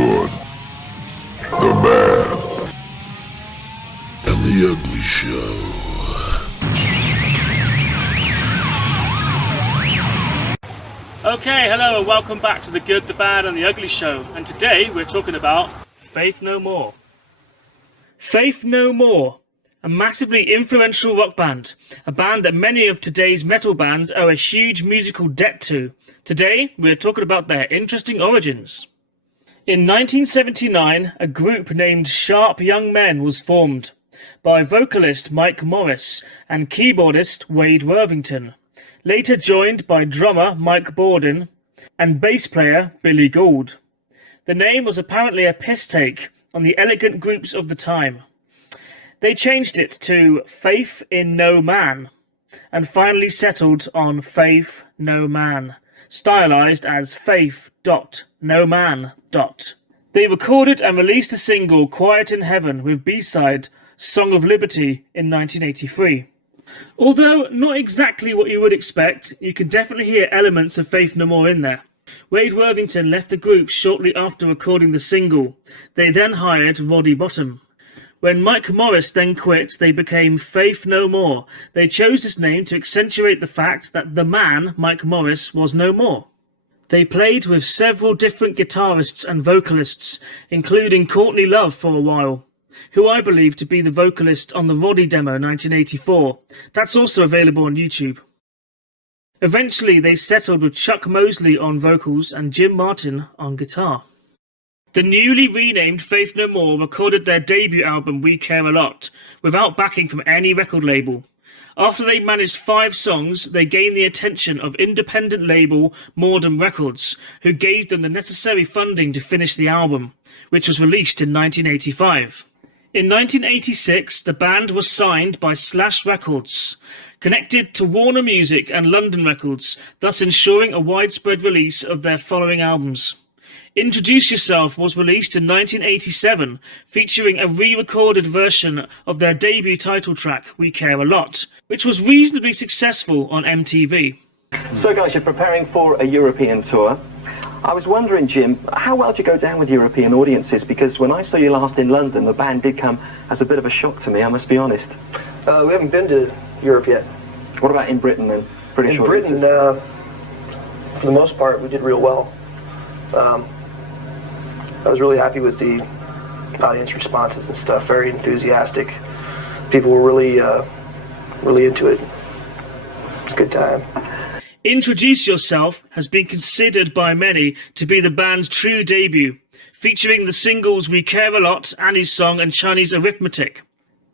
good, the bad, and the ugly show. Okay, hello and welcome back to The Good, the Bad and the Ugly Show, and today we're talking about Faith No More. Faith No More, a massively influential rock band, a band that many of today's metal bands owe a huge musical debt to. Today we're talking about their interesting origins. In 1979, a group named Sharp Young Men was formed by vocalist Mike Morris and keyboardist Wade Worthington, later joined by drummer Mike Bordin and bass player Billy Gould. The name was apparently a piss take on the elegant groups of the time. They changed it to Faith in No Man and finally settled on Faith No Man, stylized as Faith. No Man. They recorded and released the single Quiet in Heaven with B-side Song of Liberty in 1983. Although not exactly what you would expect, you can definitely hear elements of Faith No More in there. Wade Worthington left the group shortly after recording the single. They then hired Roddy Bottum. When Mike Morris then quit, they became Faith No More. They chose this name to accentuate the fact that the man, Mike Morris, was no more. They played with several different guitarists and vocalists, including Courtney Love for a while, who I believe to be the vocalist on the Roddy demo 1984. That's also available on YouTube. Eventually they settled with Chuck Mosley on vocals and Jim Martin on guitar. The newly renamed Faith No More recorded their debut album We Care A Lot without backing from any record label. After they managed 5 songs, they gained the attention of independent label Morden Records, who gave them the necessary funding to finish the album, which was released in 1985. In 1986, the band was signed by Slash Records, connected to Warner Music and London Records, thus ensuring a widespread release of their following albums. Introduce Yourself was released in 1987, featuring a re-recorded version of their debut title track, We Care A Lot, which was reasonably successful on MTV. So guys, you're preparing for a European tour. I was wondering, Jim, how well do you go down with European audiences? Because when I saw you last in London, the band did come as a bit of a shock to me, I must be honest. We haven't been to Europe yet. What about in Britain then? British audiences? In Britain, for the most part, we did real well. I was really happy with the audience responses and stuff, very enthusiastic. People were really into it. It was a good time. Introduce Yourself has been considered by many to be the band's true debut, featuring the singles We Care A Lot, Annie's Song and Chinese Arithmetic.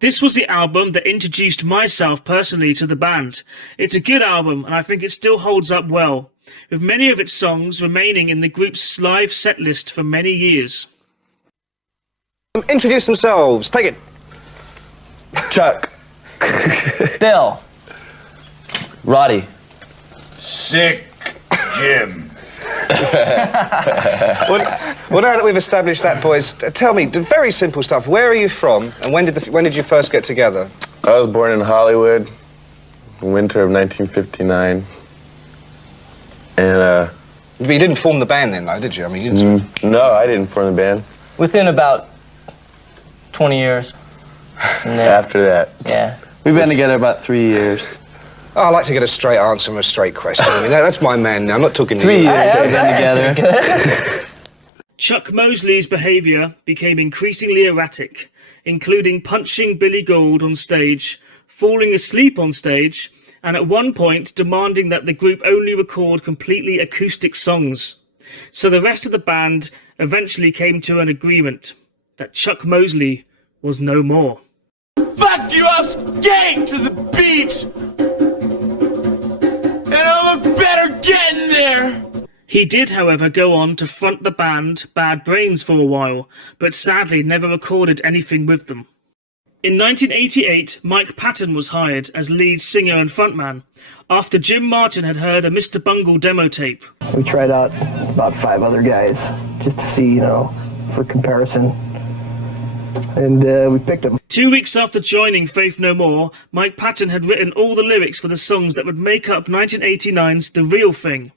This was the album that introduced myself personally to the band. It's a good album and I think it still holds up well, with many of its songs remaining in the group's live set list for many years. Introduce themselves. Take it. Chuck. Bill. Roddy. Sick Jim. Well, now that we've established that, boys, tell me the very simple stuff. Where are you from, and when did you first get together? I was born in Hollywood, winter of 1959, and But you didn't form the band then, though, did you? I mean, you didn't. no, I didn't form the band. Within about 20 years. And then, After that, yeah. we've been together about 3 years. Oh, I like to get a straight answer from a straight question. I mean, that's my man now. I'm not talking to 3 you. years we've been together. Chuck Mosley's behaviour became increasingly erratic, including punching Billy Gould on stage, falling asleep on stage, and at one point demanding that the group only record completely acoustic songs. So the rest of the band eventually came to an agreement that Chuck Mosley was no more. Fuck you, I'll skate to the beach! And I'll look better getting there! He did, however, go on to front the band Bad Brains for a while, but sadly never recorded anything with them. In 1988, Mike Patton was hired as lead singer and frontman, after Jim Martin had heard a Mr. Bungle demo tape. We tried out about 5 other guys just to see, for comparison. And we picked them. 2 weeks after joining Faith No More, Mike Patton had written all the lyrics for the songs that would make up 1989's The Real Thing,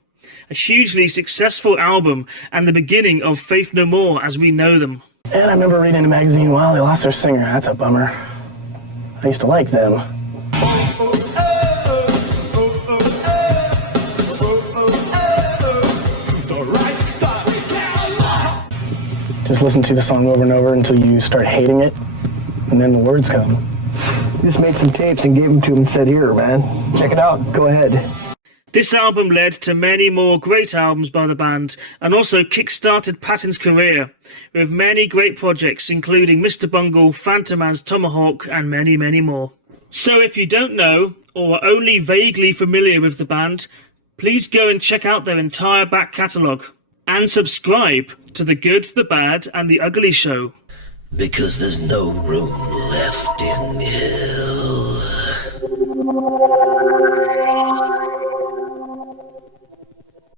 a hugely successful album and the beginning of Faith No More as we know them. And I remember reading in a magazine, wow, they lost their singer. That's a bummer. I used to like them. Just listen to the song over and over until you start hating it, and then the words come. We just made some tapes and gave them to him and said, here, man, check it out. Go ahead. This album led to many more great albums by the band and also kick-started Patton's career with many great projects including Mr. Bungle, Phantomaz, Tomahawk and many, many more. So if you don't know or are only vaguely familiar with the band, please go and check out their entire back catalogue and subscribe to The Good, The Bad and The Ugly Show. Because there's no room left in hell.